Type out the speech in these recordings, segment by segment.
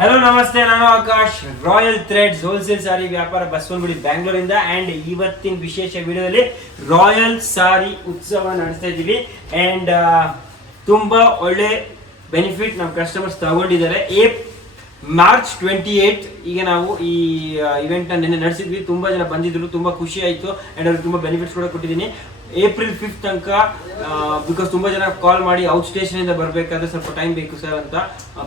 Hello ನಮಸ್ತೆ, ನಾನು Akash, royal Threads wholesale ಸಾರಿ ವ್ಯಾಪಾರ ಬಸವನಗುಡಿ ಬ್ಯಾಂಗ್ಳೂರಿಂದ. ಅಂಡ್ ಇವತ್ತಿನ ವಿಶೇಷ ವಿಡಿಯೋದಲ್ಲಿ ರಾಯಲ್ ಸಾರಿ ಉತ್ಸವ ನಡೆಸ್ತಾ ಇದ್ದೀವಿ. ಅಂಡ್ ತುಂಬಾ ಒಳ್ಳೆ ಬೆನಿಫಿಟ್ ನಮ್ಮ ಕಸ್ಟಮರ್ಸ್ ತಗೊಂಡಿದ್ದಾರೆ. ಮಾರ್ಚ್ 28 ಈಗ ನಾವು ಈ ಇವೆಂಟ್ ನಿನ್ನೆ ನಡೆಸಿದ್ವಿ. ತುಂಬಾ ಜನ ಬಂದಿದ್ರು, ತುಂಬಾ ಖುಷಿ ಆಯ್ತು. ಅಂಡ್ ಅವ್ರಿಗೆ ತುಂಬಾ ಬೆನಿಫಿಟ್ಸ್ ಕೂಡ ಕೊಟ್ಟಿದ್ದೀನಿ. ಏಪ್ರಿಲ್ 5 ತನಕ ಬಿಕಾಸ್ ತುಂಬಾ ಜನ ಕಾಲ್ ಮಾಡಿ ಔಟ್ ಸ್ಟೇಷನ್ ಇಂದ ಬರಬೇಕಾದ್ರೆ ಸ್ವಲ್ಪ ಟೈಮ್ ಬೇಕು ಸರ್ ಅಂತ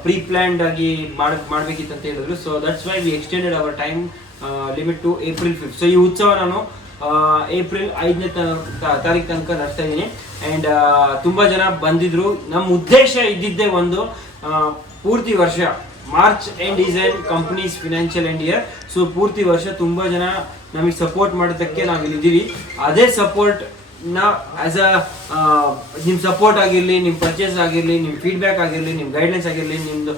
ಪ್ರೀ ಪ್ಲಾನ್ಡ್ ಆಗಿ ಮಾಡ್ಬೇಕಿತ್ತು ಅಂತ ಹೇಳಿದ್ರು. So that's why we extended our time limit to April 5. So ಈ ಉತ್ಸವ ನಾನು ಏಪ್ರಿಲ್ 5ನೇ ತಾರೀಕು ತನಕ ನಡೆಸ್ತಾ ಇದ್ದೀನಿ. ಅಂಡ್ ತುಂಬಾ ಜನ ಬಂದಿದ್ರು. ನಮ್ಮ ಉದ್ದೇಶ ಇದ್ದಿದ್ದೇ ಒಂದು, ಪೂರ್ತಿ ವರ್ಷ March end is N companies financial end year. So ಪೂರ್ತಿ ವರ್ಷ ತುಂಬಾ ಜನ ನಮಗೆ ಸಪೋರ್ಟ್ ಮಾಡೋದಕ್ಕೆ ನಾವು ಇಲ್ಲಿದ್ದೀವಿ. ಅದೇ ಸಪೋರ್ಟ್ ಆಸ್ ನಿಮ್ಮ ಸಪೋರ್ಟ್ ಆಗಿರಲಿ, ನಿಮ್ಮ ಪರ್ಚೇಸ್ ಆಗಿರಲಿ, ನಿಮ್ಮ ಫೀಡ್ಬ್ಯಾಕ್ ಆಗಿರಲಿ, ನಿಮ್ಮ ಗೈಡ್ಲೈನ್ಸ್ ಆಗಿರಲಿ, ನಿಮ್ಮದು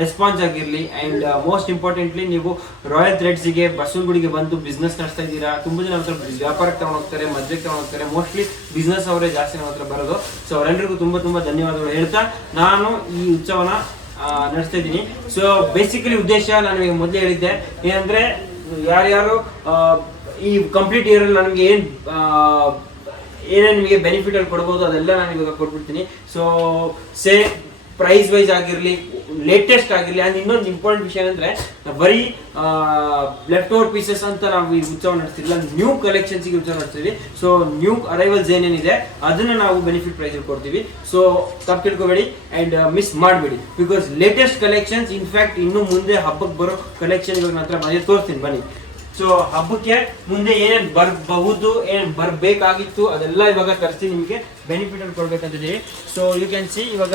ರೆಸ್ಪಾನ್ಸ್ ಆಗಿರಲಿ. ಆ್ಯಂಡ್ ಮೋಸ್ಟ್ ಇಂಪಾರ್ಟೆಂಟ್ಲಿ ನೀವು ರಾಯಲ್ ಥ್ರೆಡ್ಸಿಗೆ ಬಸವನಗುಡಿಗೆ ಬಂದು ಬಿಸ್ನೆಸ್ ನಡೆಸ್ತಾ ಇದ್ದೀರಾ. ತುಂಬ ಜನ ಹತ್ರ ವ್ಯಾಪಾರಕ್ಕೆ ತಗೊಂಡು ಹೋಗ್ತಾರೆ, ಮದುವೆಗೆ ತಗೊಂಡು ಹೋಗ್ತಾರೆ. ಮೋಸ್ಟ್ಲಿ ಬಿಸ್ನೆಸ್ ಅವರೇ ಜಾಸ್ತಿ ನಮ್ಮ ಹತ್ರ ಬರೋದು. ಸೊ ಅವರೆಲ್ಲರಿಗೂ ತುಂಬ ಧನ್ಯವಾದಗಳು ಹೇಳ್ತಾ ನಾನು ಈ ಉತ್ಸವನ ನಡೆಸ್ತಾ ಇದ್ದೀನಿ. ಸೊ ಬೇಸಿಕಲಿ ಉದ್ದೇಶ ನಾನು ಈಗ ಮೊದಲೇ ಹೇಳಿದ್ದೆ ಏನಂದರೆ, ಯಾರ್ಯಾರು ಈ ಕಂಪ್ಲೀಟ್ ಇಯರಲ್ಲಿ ನನಗೆ ಏನೇನು ನಿಮಗೆ ಬೆನಿಫಿಟ್ ಅಲ್ಲಿ ಕೊಡ್ಬೋದು ಅದೆಲ್ಲ ನಾನು ಇವಾಗ ಕೊಟ್ಬಿಡ್ತೀನಿ. ಸೊ ಪ್ರೈಸ್ ವೈಸ್ ಆಗಿರಲಿ, ಲೇಟೆಸ್ಟ್ ಆಗಿರಲಿ. ಆ್ಯಂಡ್ ಇನ್ನೊಂದು ಇಂಪಾರ್ಟೆಂಟ್ ವಿಷಯ ಅಂದರೆ, ಬರೀ ಲೆಫ್ಟ್ ಓವರ್ ಪೀಸಸ್ ಅಂತ ನಾವು ಈ ಉತ್ಸವ ನಡೆಸ್ತಿಲ್ಲ, ನ್ಯೂ ಕಲೆಕ್ಷನ್ಸ್ಗೆ ಉತ್ಸವ ನಡೆಸ್ತೀವಿ. ಸೊ ನ್ಯೂ ಅರೈವಲ್ಸ್ ಏನೇನಿದೆ ಅದನ್ನು ನಾವು ಬೆನಿಫಿಟ್ ಪ್ರೈಸಲ್ಲಿ ಕೊಡ್ತೀವಿ. ಸೊ ತಪ್ಪು ತಿಳ್ಕೊಬೇಡಿ ಆ್ಯಂಡ್ ಮಿಸ್ ಮಾಡಬೇಡಿ. ಬಿಕಾಸ್ ಲೇಟೆಸ್ಟ್ ಕಲೆಕ್ಷನ್ಸ್, ಇನ್ಫ್ಯಾಕ್ಟ್ ಇನ್ನು ಮುಂದೆ ಹಬ್ಬಕ್ಕೆ ಬರೋ ಕಲೆಕ್ಷನ್ ಇವಾಗ ನನ್ನ ಹತ್ರ ಮನೆ ತೋರಿಸ್ತೀನಿ ಬನ್ನಿ. ಸೊ ಹಬ್ಬಕ್ಕೆ ಮುಂದೆ ಏನೇನು ಬರಬಹುದು, ಏನು ಬರಬೇಕಾಗಿತ್ತು ಅದೆಲ್ಲ ಇವಾಗ ತರಿಸಿ ನಿಮಗೆ ಬೆನಿಫಿಟ್ ಅಲ್ಲಿ ಕೊಡ್ಬೇಕಂತಿದ್ದೀವಿ. ಸೊ ಯು ಕ್ಯಾನ್ ಸಿ ಇವಾಗ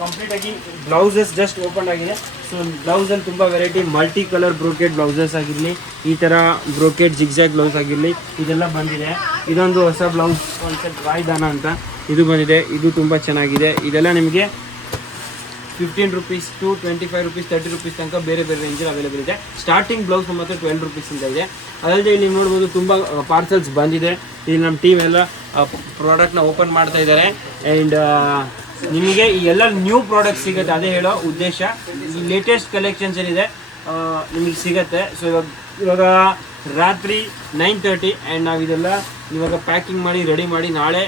ಕಂಪ್ಲೀಟ್ ಆಗಿ ಬ್ಲೌಸಸ್ ಜಸ್ಟ್ ಓಪನ್ ಆಗಿದೆ. ಸೊ ಬ್ಲೌಸಲ್ಲಿ ತುಂಬ variety, multi colour brocade blouses ಆಗಿರಲಿ, ಈ ಥರ ಬ್ರೋಕೆಟ್ ಜಿಗ್ಜಾಗ್ ಬ್ಲೌಸ್ ಆಗಿರಲಿ, ಇದೆಲ್ಲ ಬಂದಿದೆ. ಇದೊಂದು ಹೊಸ ಬ್ಲೌಸ್ ಕಾನ್ಸೆಪ್ಟ್ ವಾಯ್ದಾನ ಅಂತ ಇದು ಬಂದಿದೆ. ಇದು ತುಂಬ ಚೆನ್ನಾಗಿದೆ. ಇದೆಲ್ಲ ನಿಮಗೆ 15 ರೂಪೀಸ್ ಟು 25 ರೂಪೀಸ್ 30 ರೂಪೀಸ್ ತನಕ ಬೇರೆ ಬೇರೆ ರೇಂಜಲ್ಲಿ ಅವೈಲೇಬಲ್ ಇದೆ. ಸ್ಟಾರ್ಟಿಂಗ್ ಬ್ಲೌಸ್ ನಮ್ಮ ಹತ್ರ 12 ರೂಪೀಸಿಂದ ಇದೆ. ಅದಲ್ಲದೆ ಇಲ್ಲಿ ನೋಡ್ಬೋದು ತುಂಬ ಪಾರ್ಸಲ್ಸ್ ಬಂದಿದೆ. ಇಲ್ಲಿ ನಮ್ಮ ಟೀಮ್ ಎಲ್ಲ ಪ್ರಾಡಕ್ಟ್ನ ಓಪನ್ ಮಾಡ್ತಾ ಇದ್ದಾರೆ. ಆ್ಯಂಡ್ ನಿಮಗೆ ಈ ಎಲ್ಲ ನ್ಯೂ ಪ್ರಾಡಕ್ಟ್ ಸಿಗುತ್ತೆ, ಅದೇ ಹೇಳೋ ಉದ್ದೇಶ. ಈ ಲೇಟೆಸ್ಟ್ ಕಲೆಕ್ಷನ್ಸ್ ಏನಿದೆ ನಿಮಗೆ ಸಿಗುತ್ತೆ. ಸೊ ಇವಾಗ ರಾತ್ರಿ 9:30 ಆ್ಯಂಡ್ ನಾವು ಇದೆಲ್ಲ ಇವಾಗ ಪ್ಯಾಕಿಂಗ್ ಮಾಡಿ ರೆಡಿ ಮಾಡಿ ನಾಳೆ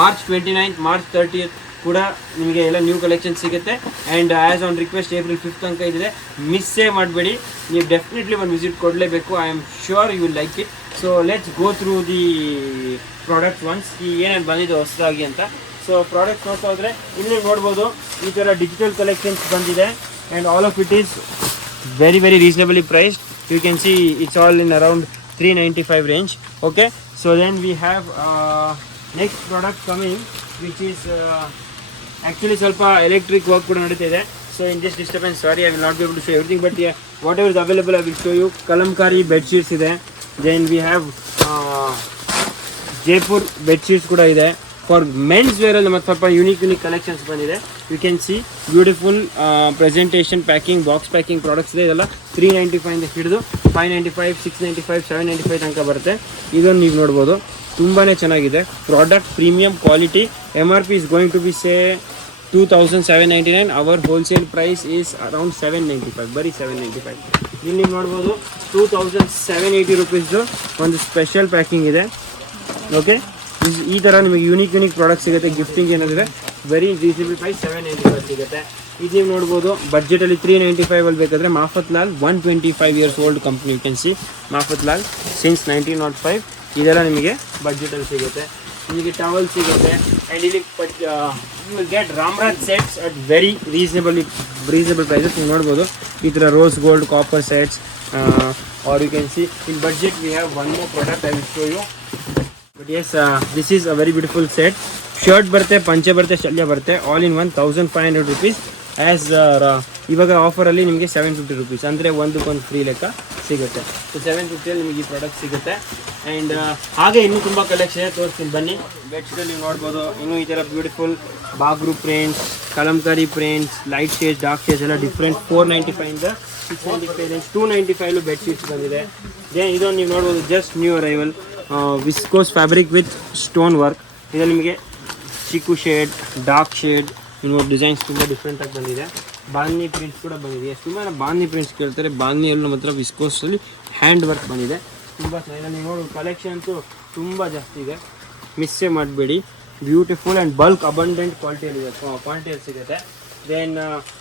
ಮಾರ್ಚ್ 29, ಮಾರ್ಚ್ 30 ಕೂಡ ನಿಮಗೆ ಎಲ್ಲ ನ್ಯೂ ಕಲೆಕ್ಷನ್ ಸಿಗುತ್ತೆ. And as on request April 5 ತನಕ ಇದೆ. ಮಿಸ್ಸೇ ಮಾಡಬೇಡಿ, ನೀವು ಡೆಫಿನೆಟ್ಲಿ ಒಂದು ವಿಸಿಟ್ ಕೊಡಲೇಬೇಕು. I am sure you will like it. So let's go through the product ones, ಈ ಏನೇನು ಬಂದಿದೆ ಹೊಸದಾಗಿ ಅಂತ. ಸೊ ಪ್ರಾಡಕ್ಟ್ಸ್ ನೋಡ್ತಾ ಹೋದರೆ ಇಲ್ಲಿ ನೋಡ್ಬೋದು, ಈ ಥರ ಡಿಜಿಟಲ್ ಕಲೆಕ್ಷನ್ಸ್ ಬಂದಿದೆ. And all of it is very reasonably priced. You can see it's all in around 395 range. Okay, so then we have next product coming, which is actually ಸ್ವಲ್ಪ electric work ಕೂಡ ನಡೀತಿದೆ. So in this disturbance sorry, I will not be able to show everything, but whatever is available I will show you. Kalamkari bedsheets ಇದೆ. Then we have Jaipur bedsheets ಕೂಡ ಇದೆ. For men's ವೇರಲ್ಲಿ ನಮ್ಮ ಸ್ವಲ್ಪ unique collections ಬಂದಿದೆ. You can see beautiful presentation packing, box packing products ಇದೆ. ಇದೆಲ್ಲ 395 ಇಂದ ಹಿಡಿದು 595, 695, 795 ತನಕ ಬರುತ್ತೆ. ಇದನ್ನು ನೀವು ನೋಡ್ಬೋದು, ತುಂಬಾ ಚೆನ್ನಾಗಿದೆ product, premium quality. MRP is going to be say 2799. Our wholesale price is around 795, ಬರೀ 795. ಇಲ್ಲಿ ನೀವು ನೋಡ್ಬೋದು 2780 ರೂಪೀಸ್ದು ಒಂದು ಸ್ಪೆಷಲ್ ಪ್ಯಾಕಿಂಗ್ ಇದೆ. ಓಕೆ, ಈ ಥರ ನಿಮಗೆ ಯೂನಿಕ್ ಪ್ರಾಡಕ್ಟ್ ಸಿಗುತ್ತೆ. ಗಿಫ್ಟಿಂಗ್ ಏನಾದರೆ ವೆರಿ ರೀಸನಬಲ್ ಪ್ರೈಸ್ 795 ಸಿಗುತ್ತೆ. ಇದು ನೀವು ನೋಡ್ಬೋದು ಬಡ್ಜೆಟಲ್ಲಿ 395 ಅಲ್ಲಿ ಬೇಕಾದರೆ Mafat Lal 125 years old company. You can see Mafat Lal since 1905. ಇದೆಲ್ಲ ನಿಮಗೆ ಬಡ್ಜೆಟಲ್ಲಿ ಸಿಗುತ್ತೆ. ನಿಮಗೆ ಟವಲ್ ಸಿಗುತ್ತೆ. ಆ್ಯಂಡ್ ಇಲ್ಲಿ you will get Ramraj sets at very reasonable prices. ನೀವು ನೋಡ್ಬೋದು ಈ ಥರ rose gold copper sets. Or you can see in budget we have one more product I will show you. But yes, this is a very beautiful set. Shirt ಬರುತ್ತೆ, ಪಂಚೆ ಬರುತ್ತೆ, ಶಲ್ಯ ಬರುತ್ತೆ, all in 1500 rupees. As ಇವಾಗ ಆಫರಲ್ಲಿ ನಿಮಗೆ 750 rupees, ಅಂದರೆ ಒಂದಕ್ಕೊಂದು free ಲೆಕ್ಕ ಸಿಗುತ್ತೆ. ಸೊ 750ಅಲ್ಲಿ ನಿಮಗೆ ಈ ಪ್ರಾಡಕ್ಟ್ ಸಿಗುತ್ತೆ. ಆ್ಯಂಡ್ ಹಾಗೆ ಇನ್ನೂ ತುಂಬ ಕಲೆಕ್ಷನ್ ತೋರಿಸ್ತೀನಿ ಬನ್ನಿ. ಬೆಡ್ಶೀಟಲ್ಲಿ ನೀವು ನೋಡ್ಬೋದು ಇನ್ನೂ ಈ ಥರ beautiful Bagru prints, kalamkari prints, light shades, dark shades ಎಲ್ಲ ಡಿಫ್ರೆಂಟ್. 495 ಇಂದ 695 ರೇಂಜ್, 295 ಬೆಡ್ಶೀಟ್ಸ್ ಬಂದಿದೆ. ದೆನ್ ಇದೊಂದು ನೀವು ನೋಡ್ಬೋದು just new arrival viscose fabric with stone work. ಇದರಲ್ಲಿ ನಿಮಗೆ ಚಿಕ್ಕು ಶೇಡ್, ಡಾರ್ಕ್ ಶೇಡ್, ನೋಡಿ ಡಿಸೈನ್ಸ್ ತುಂಬ ಡಿಫ್ರೆಂಟಾಗಿ ಬಂದಿದೆ. ಬಾಂಧಿ ಪ್ರಿಂಟ್ಸ್ ಕೂಡ ಬಂದಿದೆ. ತುಂಬ ಜನ ಬಾಂಧಿ ಪ್ರಿಂಟ್ಸ್ ಕೇಳ್ತಾರೆ. ಬಾಂಧಿಯಲ್ಲೂ ನಮ್ಮ ಹತ್ರ ವಿಸ್ಕೋಸಲ್ಲಿ ಹ್ಯಾಂಡ್ ವರ್ಕ್ ಬಂದಿದೆ. ತುಂಬ ಚೆನ್ನಾಗಿದೆ. ನೀವು ನೋಡಿ ಕಲೆಕ್ಷನ್ಸು ತುಂಬ ಜಾಸ್ತಿ ಇದೆ, ಮಿಸ್ಸೇ ಮಾಡಬೇಡಿ. ಬ್ಯೂಟಿಫುಲ್ ಆ್ಯಂಡ್ ಬಲ್ಕ್ ಅಬಂಡೆಂಟ್ ಕ್ವಾಂಟಿಟಿಯಲ್ಲಿ ಸಿಗುತ್ತೆ. Then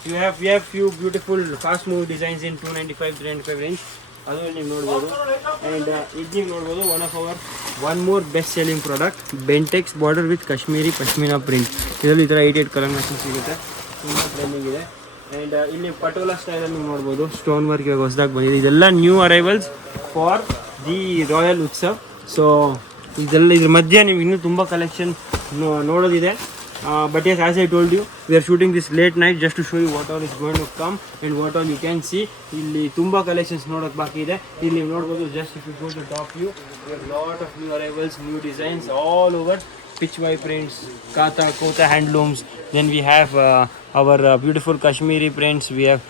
we have few beautiful fast move designs in 295 395 range, ಅದು ನೀವು ನೋಡ್ಬೋದು. ಆ್ಯಂಡ್ ಇದು ನೀವು ನೋಡ್ಬೋದು one more best selling product, Bentex border with Kashmiri pashmina print. ಇದರಲ್ಲಿ ಈ ಥರ 8 ಕಲರ್ ಮ್ಯಾಚಿಂಗ್ ಸಿಗುತ್ತೆ, ತುಂಬ ಟ್ರೆಂಡಿಂಗ್ ಇದೆ. ಆ್ಯಂಡ್ ಇಲ್ಲಿ ಪಟೋಲಾ ಸ್ಟೈಲಲ್ಲಿ ನೀವು ನೋಡ್ಬೋದು, ಸ್ಟೋನ್ ವರ್ಕ್ ಇವಾಗ ಹೊಸದಾಗಿ ಬಂದಿದೆ. ಇದೆಲ್ಲ new arrivals for the royal Utsav. So ಇದೆಲ್ಲ ಇದ್ರ ಮಧ್ಯೆ ನೀವು ಇನ್ನೂ ತುಂಬ collection ನೋಡೋದಿದೆ. But yes, as I told you, we are shooting this late night just to show you what all is going to come and what all you can see. ಇಲ್ಲಿ ತುಂಬ collections ನೋಡೋಕೆ ಬಾಕಿ ಇದೆ. ಇಲ್ಲಿ ನೀವು ನೋಡ್ಬೋದು, just if you go to top view, we have lot of new arrivals, new designs all over. Pitchwai prints, Kota handlooms. Then we have our beautiful Kashmiri prints. We have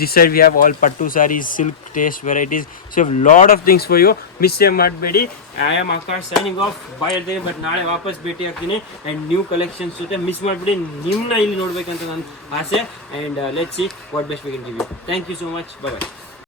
this side, we have all pattu sarees, silk taste varieties. So we have lot of things for you. Miss ಮಾಡಬೇಡಿ. I am Akash signing off. Bye ಹೇಳ್ತೀನಿ, but ನಾಳೆ ವಾಪಸ್ ಭೇಟಿ ಆಗ್ತೀನಿ and new collections ಜೊತೆ. Miss ಮಾಡಿಬಿಡಿ, ನಿಮ್ಮನ್ನ ಇಲ್ಲಿ ನೋಡ್ಬೇಕಂತ ನನ್ನ ಆಸೆ. And let's see what best we can give you. Thank you so much. Bye bye.